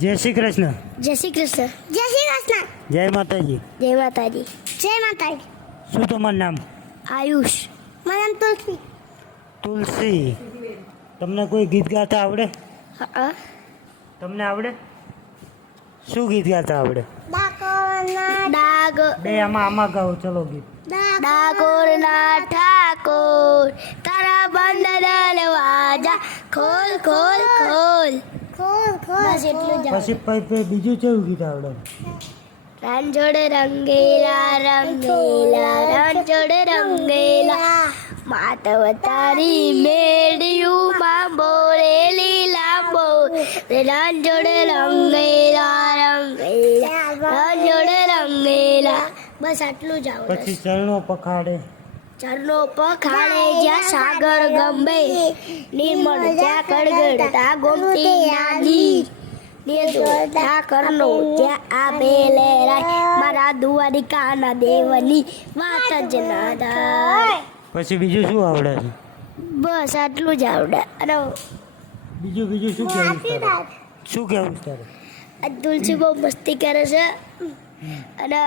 જય શ્રી કૃષ્ણ જય શ્રી કૃષ્ણ જય શ્રી કૃષ્ણ જય માતાજી જય માતાજી જય માતાજી શું તમારું નામ આયુષ મારું તુલસી તુલસી તમને કોઈ ગીત ગાતા આવડે હા તમને આવડે શું ગીત ગાતા આવડે બે આમાં આમાં ગાઓ ચલો ગીત ડાકોર ના ઠાકોર તારા બંદર વાજા ખોલ ખોલ ખોલ પછી પછી બીજું કેવું ગીત આવડે રણ જોડે રંગેલા રંગેલા રણ જોડે રંગેલા માતવ તારી મેળ્યું માં બોરે લીલા બો રણ જોડે રંગેલા રંગેલા રણ જોડે રંગેલા બસ આટલું જ આવડે પછી ચરણો પખાડે સાગર પછી બીજું શું આવડે બસ આટલું જ આવડે બીજું બીજું શું કેવું શું કેવું તુલસી બહુ મસ્તી કરે છે અને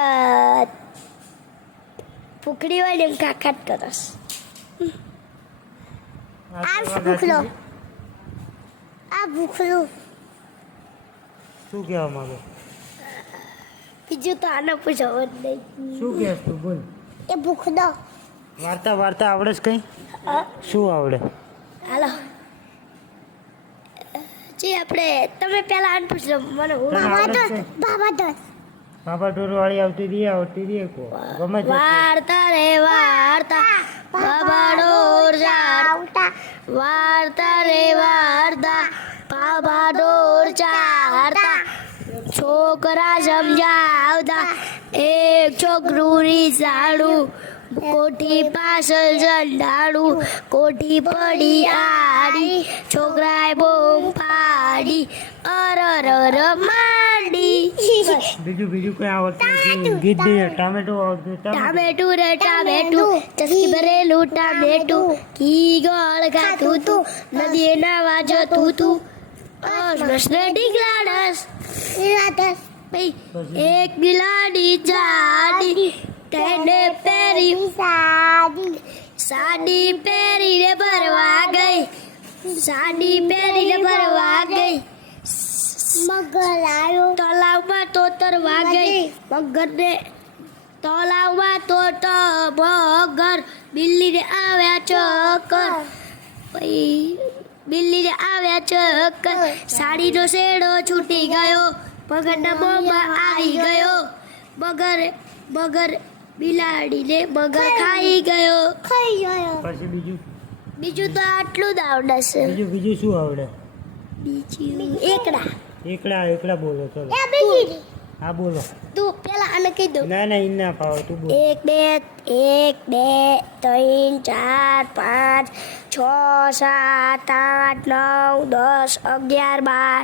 પુખડી વાળી કાકાટ કરસ આ ભૂખલો આ ભૂખલો શું કહેવા માંગે બીજું તો પૂછવા પૂછાવ નહીં શું કહે તું બોલ એ ભૂખડો વાર્તા વાર્તા આવડે છે શું આવડે હાલો જે આપણે તમે પહેલા આન પૂછ લો મને બાબા દોસ્ત બાબા बाबा डोरवाळी आवती दी आवती दी एक वाढता रे वार्ता बाबा डोर जाता वाढता रे वाढता बाबा डोर जाता छोकरा जमजावता एक छोकरुरी झाडू कोठी पासल जल डाळू कोठी पडी आडी छोकराय बोग पाडी अर, अर, अर બીજું બીજું કઈ આવડતું ગીધી ટામેટું આવડતું ટામેટું રે ટામેટું ચસ્કી ભરેલું ટામેટું કી ગળ ગાતું તું નદી ના વાજો તું તું પ્રશ્ન ડીગ્લાડસ એક બિલાડી જાડી તેને પેરી સાડી સાડી પેરીને ભરવા ગઈ સાડી પેરીને ભરવા ગઈ મગર આવ્યો તળાવમાં તોતર વાગે મગર ને તળાવમાં તોતર મગર બિલ્લી ને આવ્યા ચક્કર બિલ્લી ને આવ્યા ચક્કર સાડી નો શેડો છૂટી ગયો મગર ના આવી ગયો મગર મગર બિલાડી ને મગર ખાઈ ગયો ખાઈ ગયો બીજું બીજું તો આટલું જ આવડે છે બીજું બીજું શું આવડે બીજું એકડા એકડા એકડા બોલો ચલો હા બોલો તું પેલા આને કહી દો ના ના ઇન્ના ફાવ તું બોલ એક બે એક બે ત્રણ ચાર પાંચ છ સાત આઠ નવ દસ અગિયાર બાર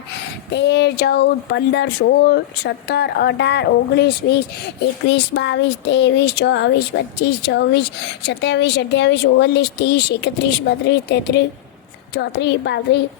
તેર ચૌદ પંદર સોળ સત્તર અઢાર ઓગણીસ વીસ એકવીસ બાવીસ ત્રેવીસ ચોવીસ પચીસ છવ્વીસ સત્યાવીસ અઠ્યાવીસ ઓગણીસ ત્રીસ એકત્રીસ બત્રીસ તેત્રીસ ચોત્રીસ બાવીસ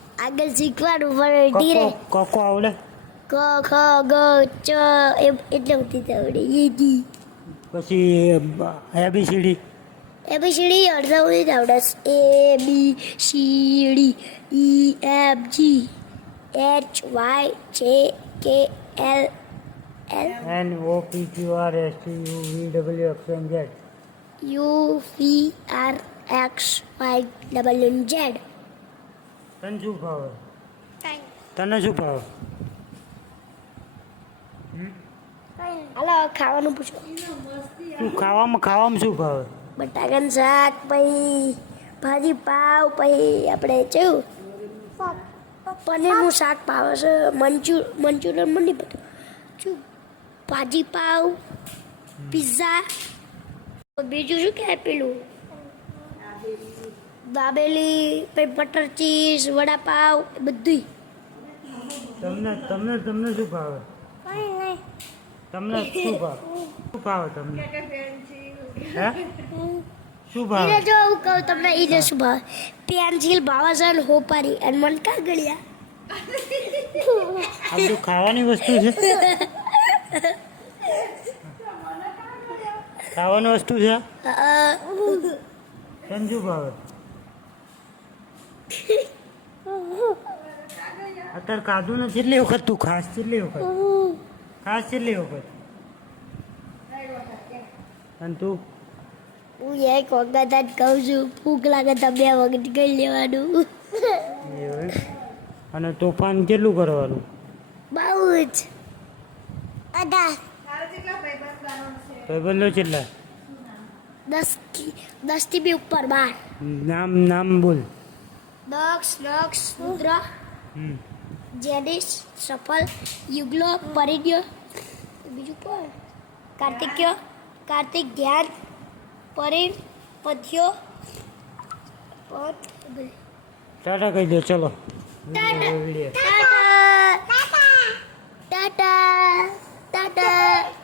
Aga siguro para dire. Ko ko ulit. Ko ko go cho. Ito ti tawre yidi. Kasi ABCD. ABCD or the way down as A, B, C, D, E, F, G, H, Y, J, K, L, L. N, O, P, Q, R, S, T, U, V, W, X, Y, Z. U, V, R, X, Y, W, Z. Tanjung Bawa. Tanjung. Tanjung Halo, kawan numpuk. Tu ya. kawan mah kawan su bawa. Betakan sak pai. Bhaji pau pai apde chu. Pane mu pau se manchu manchu ne mani bat. pau. Pizza. Bejuju ke pelu. Dabeli પછી butter cheese vada pav બધું તમને તમને તમને શું ભાવે કઈ નહીં તમને શું ભાવે શું ભાવે તમને શું ભાવે જો હું કહું તમને એ જ શું ભાવે પેન્સિલ ભાવે છે અને હોપારી અને મન કા ગળ્યા આ બધું ખાવાની વસ્તુ છે ખાવાની વસ્તુ છે પેન શું ભાવે अतर कादू ना चिल्ले होकर तू खास चिल्ले होकर खास चिल्ले होकर अंतु तो? ये कोका दाद कौजु फूक लागा तबिया वगट कर लेवानु અને તોફાન કેટલું કરવાનું બહુ જ અડા ફેબર લો ચિલ્લા દસ કી દસ થી બી ઉપર બાર નામ નામ બોલ દક્ષ લક્ષ રુદ્ર હમ जेडिस सफल युगल परिज्ञ बीजू पर कार्तिक्य कार्तिक ज्ञान परि पद्य टाटा कही दो चलो टाटा टाटा टाटा